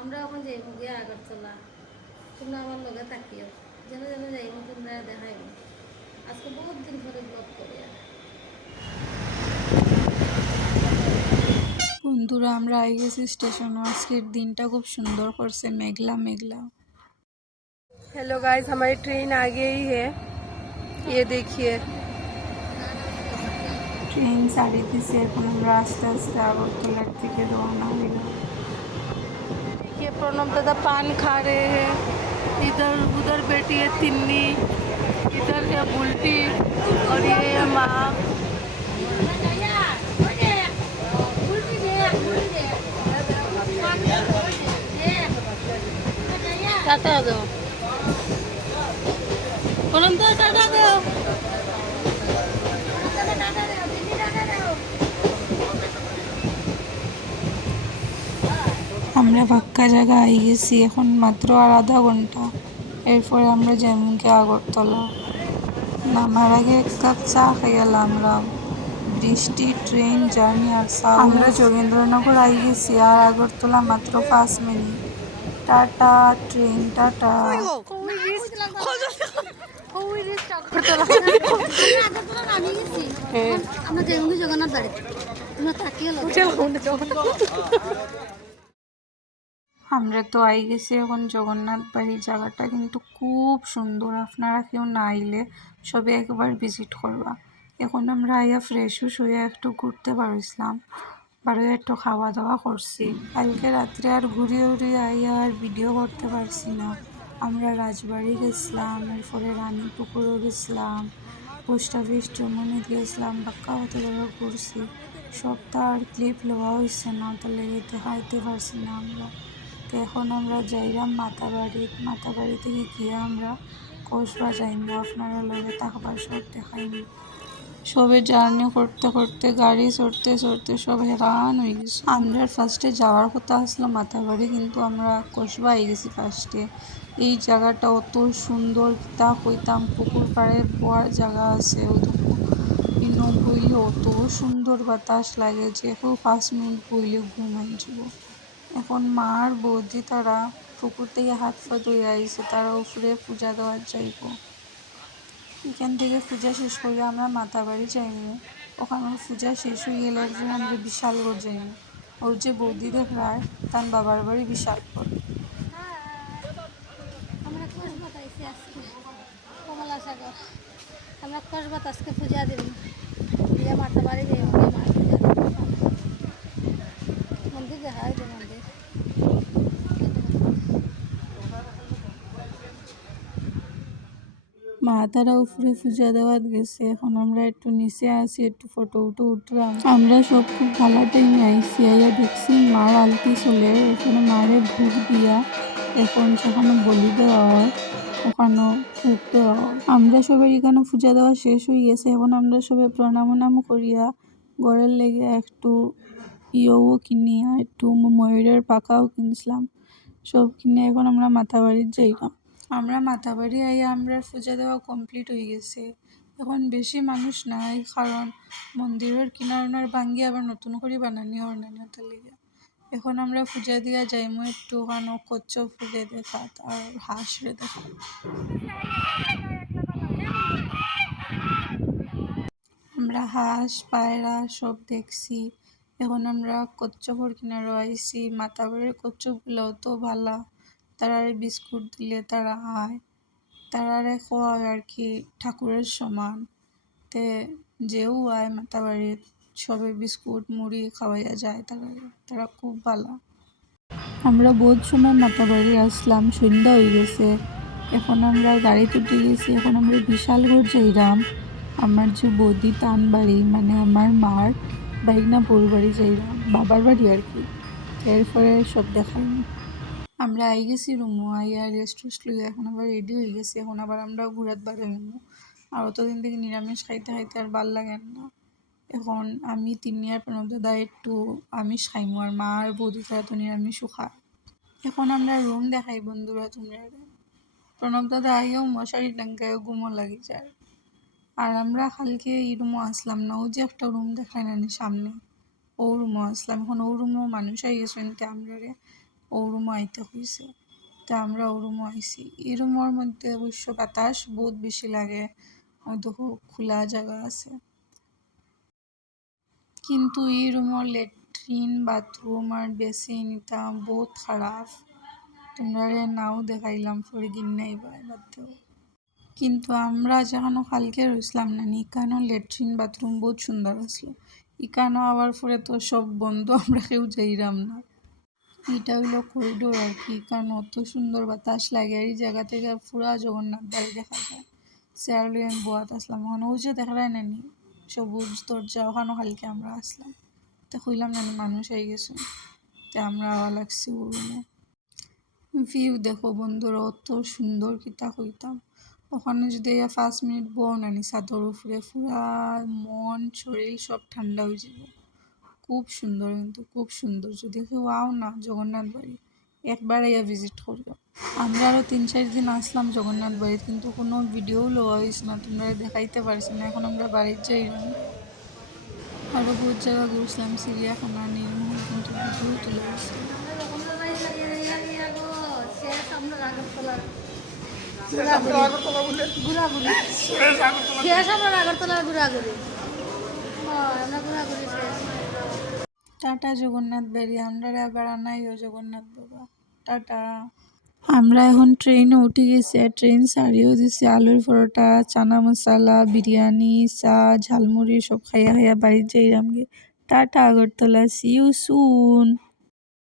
আমরা এখন যাইব গিয়া আগরতলা, তোমরা আমার লগে থাকিও, যেন যেন যাইব তোমরা দেখাইব। আজকে বহুত দিন ধরে ব্লগ করি। বন্ধুরা আমরা আই গেছি স্টেশন। আজকের দিনটা খুব সুন্দর করছে, মেঘলা মেঘলা। हेलो गाइस, हमारी ट्रेन आ गई है। ये देखिए, ট্রেন ছাড়ি দিছে, এখন আমরা আস্তে আস্তে আগরতলার দিকে রওনা হইলাম। ये प्रणब दादा पान खा रहे हैं। इधर उधर बैठी है तिन्नी, इधर है बुल्टी और ये है माँ। टाटा दो प्रणब दादा, टाटा दो। আমরা ফাঁকা জায়গা আই গেছি, এখন মাত্র আর আধা ঘন্টা, এরপরে আমরা যেমনকে আগরতলা। নামার আগে এক কাপ চা খাইয়ালাম আমরা। বৃষ্টি, ট্রেন জার্নি আর চা। আমরা যোগেন্দ্রনগর আই গেছি, আর আগরতলা মাত্র 5 মিনিট। Tata train, tata. আমরা যাইব জগন্নাথ বাড়ি, তোমরা থাকিও। আমরা তো আই গেছি এখন জগন্নাথ বাড়ি। জায়গাটা কিন্তু খুব সুন্দর, আপনারা কেউ না আইলে সবে একবার ভিজিট করবা। এখন আমরা আইয়া ফ্রেশ হয়ে একটু ঘুরতে পারছিলাম, বারো একটু খাওয়া দাওয়া করছি। কালকে রাত্রে আর ঘুরিয়ে উড়িয়ে আইয়া আর ভিডিও করতে পারছি না। আমরা রাজবাড়ি গেছিলাম, এরপরে রানীপুকুরও গেছিলাম, পোস্ট অফিস চৌমনিত গেছিলাম, বাক্কা হতে বড় ঘুরছি। সবটা আর ক্লিপ লওয়া হয়েছে না, তার লেগে দেখাইতে পারছি না আমরা। তো এখন আমরা যাইলাম মাতাবাড়ি থেকে গিয়ে আমরা কক্সবাজার যাইব। আপনারা লগে থাকবার, সব দেখাইনি। সবে জার্নি করতে করতে, গাড়ি চড়তে চড়তে সব হেরান হয়ে গেছে। আমরা ফার্স্টে যাওয়ার কথা আসলো মাতাবাড়ি, কিন্তু আমরা কসবা আই গেছি ফার্স্টে। এই জায়গাটা অত সুন্দর, তা কইতাম। পুকুর পাড়ে বয়ার জায়গা আছে, ইনো বইলে অত সুন্দর বাতাস লাগে যে কেউ 5 মিনিট বইলে ঘুমাই যাব। এখন মা আর বৌদি তারা পুকুর থেকে হাত পা ধুয়ে আইছে, তারা উপরে পূজা দেওয়ার যাইব। এখান থেকে পূজা শেষ করে আমরা মাতাবাড়ি যাইমু। ওখানে পূজা শেষ হয়ে গেলে একদিন আমরা বিশালগড় যাইমু। ওর যে বৌদি দেখলার, তার বাবার বাড়ি বিশালগড়। আমরা কসবাত আইছি আজকে, কমলা সাগর। আমরা কসবাত আজকে পূজা দিব, দিয়ে মাথা বাড়ি যাই, মা পূজা মন্দির দেখা হয়, মন্দির। মা তারা উপরে পূজা দেওয়াত গেছে, এখন আমরা একটু নিচে আসি, একটু ফটো উঠলাম। আমরা সব খুব ভালো টাইমে আইসি। আইয়া দেখছি মার আলতি চলে, এখানে মারে ভোগ দিয়া এখন সেখানে বলি দেওয়া হয়, ওখানেও ভোগ দেওয়া হয়। আমরা সবাই এখানে পূজা দেওয়া শেষ হয়ে গেছে, এখন আমরা সবাই প্রণাম করিয়া ঘরের লেগে একটু ইয়েও কিনিয়া, একটু ময়ূরের পাখাও কিনছিলাম। সব কিনে এখন আমরা মাতাবাড়ি যাইলাম। আমরা মাতাবাড়ি আইয়া আমরা পূজা দেওয়া কমপ্লিট হয়ে গেছে। এখন বেশি মানুষ নাই, কারণ মন্দিরের কিনার ভাঙ্গি আবার নতুন করে বানানি হরনানি তার লিগে। এখন আমরা পূজা দিয়া যাইমু একটু ওখানে কচ্ছপরে দেখা আর হাঁসরে দেখা। আমরা হাঁস পায়রা সব দেখছি। এখন আমরা কচ্ছপর কিনারও আইছি। মাতাবাড়ির কচ্ছপগুলোও তো ভালা, তারারে বিস্কুট দিলে তারা আয়, তারারে খোয়ায় আর কি ঠাকুরের সমান। তে যেও আয় মাতাবাড়ির, সবে বিস্কুট মুড়ি খাওয়াইয়া যায় তারারে, তারা খুব ভালা। আমরা বহুত সময় মাতাবাড়ি আসলাম, সন্ধ্যা হয়ে গেছে। এখন আমরা গাড়িতে উঠে গেছি, এখন আমরা বিশালগড় যাইলাম। আমার যে বৌদি তান বাড়ি, মানে আমার মার বাইক না বউর বাড়ি যাইলাম, বাবার বাড়ি আর কি। এরপরে সব দেখাইনি। আমরা আই গেছি রুমো, আইয়া রেস্ট টেস্ট লইয়া এখন আবার রেডি হয়ে গেছি। এখন আবার আমরা ঘুরাত বার হইমু। আর অতদিন থেকে নিরামিষ খাইতে খাইতে আর ভাল লাগে না। এখন আমি তিন্নি আর প্রণব দাদা একটু আমিষ খাইমু, আর মা আর বৌদি তারা তো নিরামিষও খায়। এখন আমরা রুম দেখাই বন্ধুরা তোমরা। প্রণব দাদা আইও মশারি টাঙ্গায়ও ঘুমো লাগি যায়। আর আমরা কালকে এই রুমও আসলাম না, ও যে একটা রুম দেখায় না সামনে, ও রুমও আসলাম। এখন ও রুমও মানুষ আই গেছে, আমরা ও রুমও আইতে হয়েছে। তা আমরা ও রুমও আইসি। এই রুমের মধ্যে অবশ্য বাতাস বহুত বেশি লাগে, ওই দেখো খোলা জায়গা আছে। কিন্তু এই রুমের ল্যাট্রিন বাথরুম আর বেসিন এটা বহুত খারাপ। তোমরা নাও দেখাইলাম পরে গিন্নাই বাদ। কিন্তু আমরা যেখানে কালকে রইছিলাম না ইকানো ল্যাট্রিন বাথরুম বহুত সুন্দর আসলো। ইকানো আবার পরে তো সব বন্ধ, আমরা কেউ যাইরাম না। এটা হইলো করিডোর আর কি। ইকানো অত সুন্দর বাতাস লাগে আর এই জায়গা থেকে পুরা জগন্নাথ বাড়ি দেখা যায়। চেয়ার লই আমি বোয়াত আসলাম, ওখানে ওই যে দেখাই নানি সবুজ দরজা, ওখানেও কালকে আমরা আসলাম। তো কইলাম নানি মানুষ হয়ে গেছে, তো আমরা আওয়া লাগছি ও রুমে। ভিউ দেখো বন্ধুরা অত সুন্দর, কিতা কইতাম। ওখানে যদি 5 মিনিট বও নানি ছাদর উপরে, পুরা মন শরীর সব ঠান্ডা হয়ে যাবে। খুব সুন্দর, কিন্তু খুব সুন্দর। যদি কেউ আও না জগন্নাথ বাড়ি, একবার ইয়া ভিজিট করবে। আমরা আরও 3-4 দিন আসলাম জগন্নাথ বাড়িতে, কিন্তু কোনো ভিডিও লওয়া হয়েছে না, তোমরা দেখাইতে পারছি না। এখন আমরা বাড়ির যাই। আরও বহুত জায়গা ঘুরছিলাম, চিড়িয়াখানা, নীলমহল, কিন্তু ভিডিও তুলে হয়েছে। ঘোরাঘুরি শেষ আমরা আগরতলার ঘোরাঘুরি, আমরা ঘোরাঘুরি শেষ। টাটা জগন্নাথ বাড়ি, আমরা আবার আনাইও জগন্নাথ বাবা। টাটা। আমরা এখন ট্রেনে উঠে গেছি আর ট্রেন ছাড়িয়েও দিছি। আলুর পরোটা, চানা মশলা, বিরিয়ানি, চা, ঝালমুড়ি সব খাইয়া খাইয়া বাড়ির যাইরাম গে। Tata Agartala, see you soon.